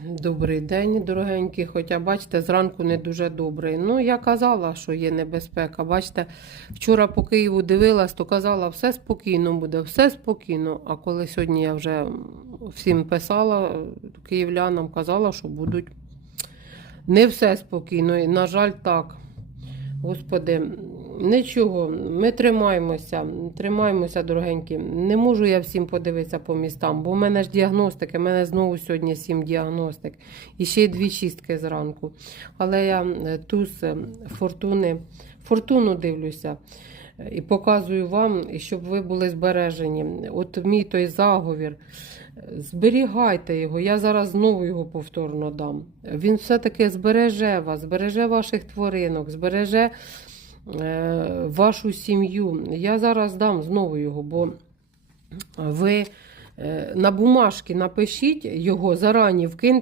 Добрий день, дорогенькі. Хоча, бачите, зранку не дуже добрий. Ну, я казала, що є небезпека. Бачите, вчора по Києву дивилась, то казала, все спокійно буде, все спокійно. А коли сьогодні я вже всім писала, київлянам казала, що будуть не все спокійно. І, на жаль, так. Господи, нічого, ми тримаємося, тримаємося, дорогенькі. Не можу я всім подивитися по містам, бо в мене ж діагностики, в мене знову сьогодні сім діагностик. І ще й дві чистки зранку. Але я туз фортуни, фортуну дивлюся. е, І показую вам, щоб ви були збережені. От мій той заговір. Зберігайте його, я зараз знову його повторно дам. Він все-таки збереже вас, збереже ваших тваринок, збереже вашу сім'ю. Я зараз дам знову його, бо ви е, на бумажки напишіть його зарані, вкиньте.